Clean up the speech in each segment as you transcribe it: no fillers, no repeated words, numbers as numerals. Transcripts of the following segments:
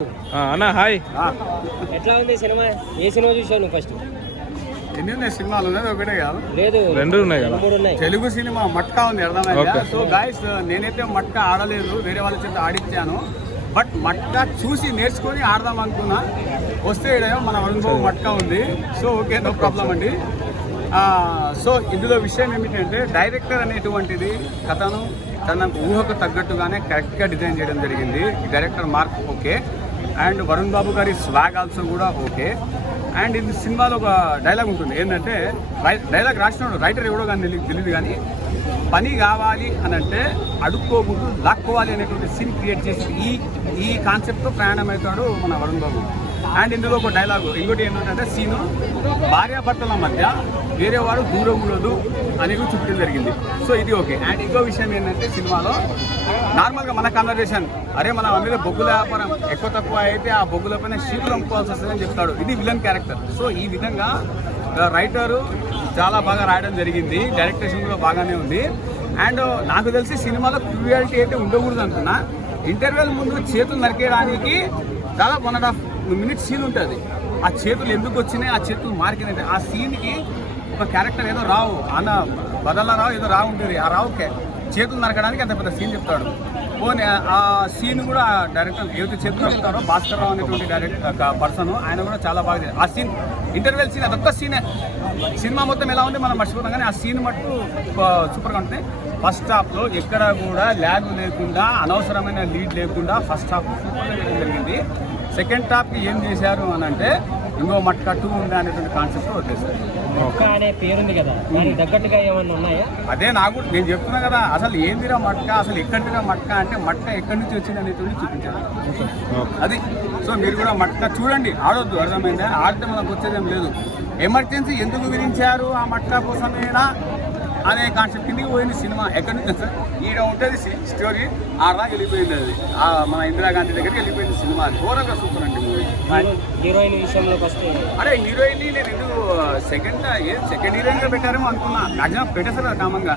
అన్న హాయ్. ఎట్లా ఉంది సినిమా? ఏ సినిమా చూసావు నువ్వు ఫస్ట్? ఎన్ని ఉన్నాయి సినిమాలు? ఉన్నది ఒకటే కాదు, లేదు రెండు ఉన్నాయి కదా. మూడు ఉన్నాయి. తెలుగు సినిమా మట్కా ఉంది, అర్థమైందా? Okay. సో గాయస్, నేనైతే మట్కా ఆడలేదు, వేరే వాళ్ళ చేత ఆడిచ్చాను. బట్ మట్కా చూసి నేర్చుకొని ఆడదాం అనుకున్నా. వస్తే ఈడేమో మన వరుణ్ బాబు మట్కా ఉంది. సో ఓకే, నో ప్రాబ్లం అండి. సో ఇందులో విషయం ఏమిటంటే, డైరెక్టర్ అనేటువంటిది కథను తన ఊహకు తగ్గట్టుగానే కరెక్ట్గా డిజైన్ చేయడం జరిగింది. Director mark okay, and Varun Babu గారి స్వాగ్ ఆల్సో కూడా ఓకే. అండ్ ఇది సినిమాలో ఒక డైలాగ్ ఉంటుంది, ఏంటంటే డైలాగ్ రాసినాడు రైటర్ ఎవడో కానీ తెలియదు, కానీ పని కావాలి అని అంటే అడుక్కోకూడదు, లాక్కోవాలి అనేటువంటి సీన్ క్రియేట్ చేసి ఈ కాన్సెప్ట్తో ప్రయాణం అవుతాడు మన వరుణ్ బాబు. అండ్ ఇందులో ఒక డైలాగు ఇంకోటి ఏంటంటే, సీను భార్యాభర్తల మధ్య వేరే వాడు దూరం ఉండదు అనేది చూపించడం జరిగింది. సో ఇది ఓకే. అండ్ ఇంకో విషయం ఏంటంటే, సినిమాలో నార్మల్గా మన కన్వర్జేషన్, అరే మన మీద బొగ్గుల వ్యాపారం ఎక్కువ తక్కువ అయితే ఆ బొగ్గుల పైన షీట్లు అమ్ముకోవాల్సి వస్తుందని చెప్తాడు. ఇది విలన్ క్యారెక్టర్. సో ఈ విధంగా రైటరు చాలా బాగా రాయడం జరిగింది, డైరెక్టేషన్ కూడా బాగానే ఉంది. అండ్ నాకు తెలిసి సినిమాలో క్రూయాలిటీ అయితే ఉండకూడదు అనుకున్నా. ఇంటర్వెల్ ముందు చేతులు నరికేయడానికి దాదాపు 1.5 minutes సీన్ ఉంటుంది. ఆ చేతులు ఎందుకు వచ్చినాయి, ఆ చేతులు మార్కినాయి, ఆ సీన్కి ఒక క్యారెక్టర్ ఏదో రావు అన్న బదల రావు ఏదో రావు ఉంటుంది. ఆ రావుకే చేతులు నరకడానికి అంత పెద్ద సీన్ చెప్తాడు. పోనీ ఆ సీన్ కూడా డైరెక్టర్ ఏదైతే చేతులు నరుకుతారో భాస్కర్ రావు అనేటువంటి డైరెక్టర్ పర్సన్, ఆయన కూడా చాలా బాగా ఆ సీన్ ఇంటర్వెల్ సీన్ అదొక్క సీనే. సినిమా మొత్తం ఎలా ఉంది మనం మర్చిపోతాం, కానీ ఆ సీన్ మట్టు సూపర్గా ఉంటుంది. ఫస్ట్ హాఫ్లో ఎక్కడ కూడా ల్యాగ్ లేకుండా, అనవసరమైన లీడ్ లేకుండా ఫస్ట్ హాఫ్ సూపర్గా చేయడం జరిగింది. సెకండ్ హాఫ్కి ఏం చేశారు అని అంటే, ఇంకో మట్కా 2 ఉంది అనేటువంటి కాన్సెప్ట్ వచ్చేసారు. మట్కా అనే పేరుంది కదా, దానికి తగ్గట్టుగా ఏమన్నా ఉన్నాయా? అదే నాకు నేను చెప్తున్నా కదా, అసలు ఏందిరా మట్కా, అసలు ఎక్కడిరా మట్కా అంటే మట్కా ఎక్కడి నుంచి వచ్చింది అనేటువంటి చూపించారు. అది సో మీరు కూడా మట్కా చూడండి, ఆడొద్దు, అర్థమైందా? ఆడితే మనకు వచ్చేదేం లేదు. ఎమర్జెన్సీ ఎందుకు విధించారు ఆ మట్కా కోసమేనా అనే కాన్సెప్ట్ కిందకి పోయింది సినిమా. ఎక్కడి నుంచి సార్ ఈడ ఉంటుంది స్టోరీ, ఆడదాకా వెళ్ళిపోయింది. అది మన ఇందిరాగాంధీ దగ్గరికి వెళ్ళిపోయింది సినిమా. అది ఘోరంగా సూపర్ అండి మూవీ. హీరోయిన్ విషయంలోకి వస్తే, అరే హీరోయిన్ నేను ఎందుకు సెకండ్ హీరోయిన్గా పెట్టారేమో అనుకున్నా. మ్యాక్సిమం పెట్టేస్తారు కామన్గా,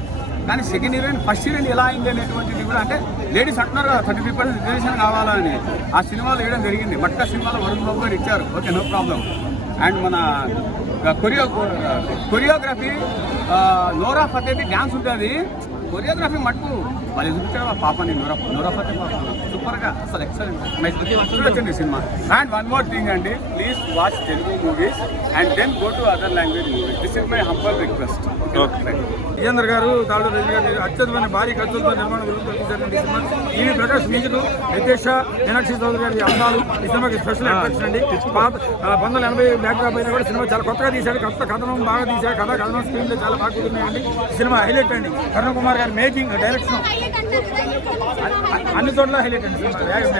కానీ సెకండ్ హీరోయిన్ ఫస్ట్ హీరోయిన్ ఎలా అయింది అనేటువంటిది కూడా, అంటే లేడీస్ అంటున్నారు కదా 33% రిజర్వేషన్ కావాలని, ఆ సినిమాలో వేయడం జరిగింది. మట్కా సినిమాలో వరుణ్ బాబు గారు ఇచ్చారు, ఓకే నో ప్రాబ్లం. అండ్ మన కొరియోగ్రఫీ నోరా ఫతేది డ్యాన్స్ ఉంటుంది, కొరియోగ్రఫీ మట్టుకు వాళ్ళు చూపించారు ఆ పాపని. నోరా ఫతే పాప సూపర్గా, అసలు ఎక్సలెంట్ చూడొచ్చండి సినిమా. అండ్ వన్ మోర్ థింగ్ అండి, please watch Telugu movies and then go to other language movies. This is my humble request. Vijender గారు, తాళ రజనీ గారు అత్యధికమైన భారీ ఖర్చులతో నిర్మాణ విలువతో తీసినటువంటి సినిమా. ఈవీ ప్రకాష్ మ్యూజిక్, రితేష, మీనాక్షి చౌదరి గారి అందాలు ఈ సినిమాకి స్పెషల్ అట్రాక్షన్ అండి. 1980 బ్యాక్డ్రాప్ అయినా కూడా సినిమా చాలా కొత్తగా తీశాడు, కొత్త కథనం బాగా తీశాడు, కథనం స్క్రీన్లో చాలా బాగా కుదిరినాయండి. సినిమా హైలైట్ అండి. కరుణ్ కుమార్ గారి మేకింగ్, డైరెక్షన్ అన్ని చోట్ల హైలైట్ అండి.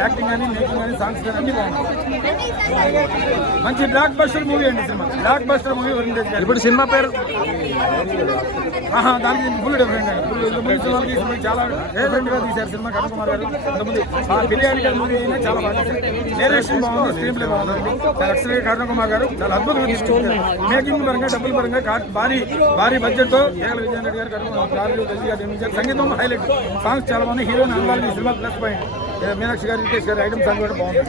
యాక్టింగ్ కానీ, మేకింగ్ కానీ, సాంగ్స్ కానీ అన్ని బాగుంటాయి. మంచి బ్లాక్ బస్టర్ మూవీ అండి cinema, block buster movie Varun Tej గారు. ఇప్పుడు సినిమా పేరు దానికి ఫుల్ డిఫరెంట్ అండి. ఫుల్ చాలా డిఫరెంట్గా తీశారు సినిమా కరుణ్ కుమార్ గారు. ఇంతకుముందు బిర్యానీ గారి మూవీ అయినా చాలా బాగా తీశారు. డైరెక్షన్ బాగుంది, స్క్రీన్ ప్లే బాగుందండి. చాలా ఎక్సలెంట్. కరుణ్ కుమార్ గారు చాలా అద్భుతంగా తీసుకుంటారు. మేకింగ్ పరంగా, డబ్బుల పరంగా భారీ బడ్జెట్తో కేవల విజయనగర్ గారు, కరుణ్ గారు నిర్మించారు. సంగీతం హైలైట్, సాంగ్స్ చాలా బాగున్నాయి. హీరోయిన్ అందాలు ఈ సినిమా ప్లస్ పాయింట్. మీనాక్షి గారు, రితేష్ గారు ఐటమ్ సాంగ్ కూడా బాగుంది.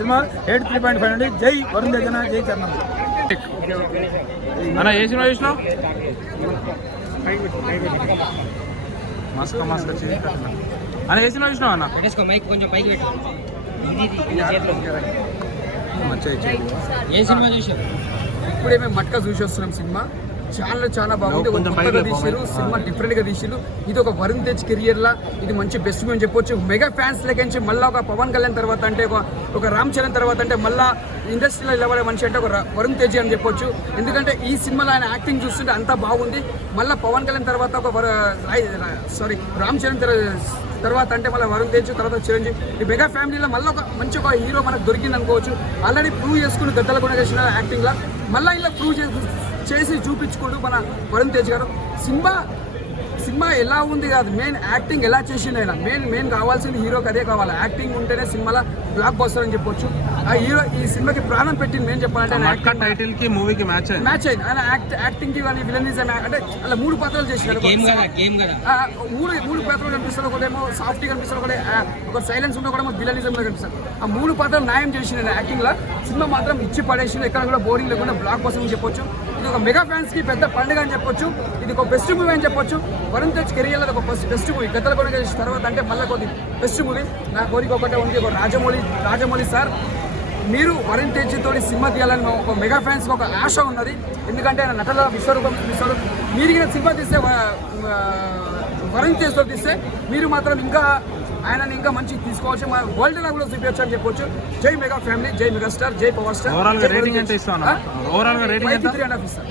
సినిమా 8.5 అండి. జై వరుణ్ తేజ్, జై చరణం. అన్న ఏ సినిమా చూసినావు? మస్క అన్న ఏ సినిమా చూసినావు అన్న? పెట్టేసుకో, మైక్ కొంచెం పైకి పెట్టు. ఏ సినిమా చూసావు? ఇప్పుడే మేము మట్కా చూసి వస్తున్నాం. సినిమా చాలా బాగుంది, కొత్తగా తీసారు సినిమా, డిఫరెంట్గా తీసారు. ఇది ఒక వరుణ్ తేజ్ కెరియర్లా ఇది మంచి బెస్ట్ మేము చెప్పొచ్చు. మెగా ఫ్యాన్స్ లెక్కించి మళ్ళీ ఒక పవన్ కళ్యాణ్ తర్వాత అంటే, ఒక రామ్ చరణ్ తర్వాత అంటే మళ్ళీ ఇండస్ట్రీలో నిలబడే మనిషి అంటే ఒక వరుణ్ తేజ్ అని చెప్పొచ్చు. ఎందుకంటే ఈ సినిమాలో ఆయన యాక్టింగ్ చూస్తుంటే అంతా బాగుంది. మళ్ళీ పవన్ కళ్యాణ్ తర్వాత ఒక రామ్ చరణ్ తర్వాత అంటే మళ్ళీ వరుణ్ తేజ్, తర్వాత చిరంజీవి. ఈ మెగా ఫ్యామిలీలో మళ్ళీ ఒక మంచి ఒక హీరో మనకు దొరికింది అనుకోవచ్చు. ఆల్రెడీ ప్రూవ్ చేసుకుని గద్దలు కూడా చేసిన యాక్టింగ్లో మళ్ళీ ఇలా ప్రూవ్ చేసి చూపించుకోండు మన వరుణ్ తేజ్ గారు. సినిమా సినిమా ఎలా ఉంది కాదు, మెయిన్ యాక్టింగ్ ఎలా చేసిండు ఆయన. మెయిన్ కావాల్సింది హీరోకి అదే కావాలి. యాక్టింగ్ ఉంటేనే సినిమాలో బ్లాక్ బస్టర్ అని చెప్పొచ్చు. ఆ హీరో ఈ సినిమాకి ప్రాణం పెట్టింది మెయిన్ చెప్పాలంటే మట్కా టైటిల్ కి మూవీకి మ్యాచ్ అయింది. ఆయన యాక్టింగ్ కి కానీ విలనిజం అంటే అలా 3 పాత్రలు చేసినాడు. మూడు పాత్రలు కనిపిస్తారు. ఒకటేమో సాఫ్ట్ కనిపిస్తారు, ఒక సైలెన్స్ ఉన్న కూడా విలనిజం లో కనిపిస్తారు. ఆ 3 పాత్రలు న్యాయం చేసిన యాక్టింగ్ లో సినిమా మాత్రం ఇచ్చి పడేసింది. ఎక్కడ కూడా బోరింగ్ లేకుండా బ్లాక్ బస్టర్ అని చెప్పొచ్చు. ఇది ఒక మెగా ఫ్యాన్స్ కి పెద్ద పండుగ అని చెప్పొచ్చు. ఇది ఒక బెస్ట్ మూవీ అని చెప్పొచ్చు. వరుణ్ తేజ్ కెరియర్ లో ఒక బెస్ట్ మూవీ. గద్దల కొడుకు చేసిన తర్వాత అంటే మళ్ళీ కొద్ది బెస్ట్ మూవీ. నా కోరిక ఒకటే ఉంది, ఒక రాజమౌళి సార్ మీరు వరుణ్ తేజ్ తోటి సినిమా తీయాలని ఒక మెగా ఫ్యాన్స్ ఒక ఆశ ఉన్నది. ఎందుకంటే ఆయన నటన విశ్వరూపం చూపిస్తాడు. మీరు సినిమా తీస్తే వరుణ్ తేజ్ తో తీస్తే మీరు మాత్రం ఇంకా ఆయనని ఇంకా మంచి తీసుకోవచ్చు, వరల్డ్ లా కూడా చూపించచ్చు అని చెప్పొచ్చు. జై మెగా ఫ్యామిలీ, జై మెగా స్టార్, జై పవర్ స్టార్. ఓవరాల్ గా రేటింగ్ ఎంత ఇస్తాను? ఓవరాల్ గా రేటింగ్ ఎంత? 3.5 ఇస్తాను.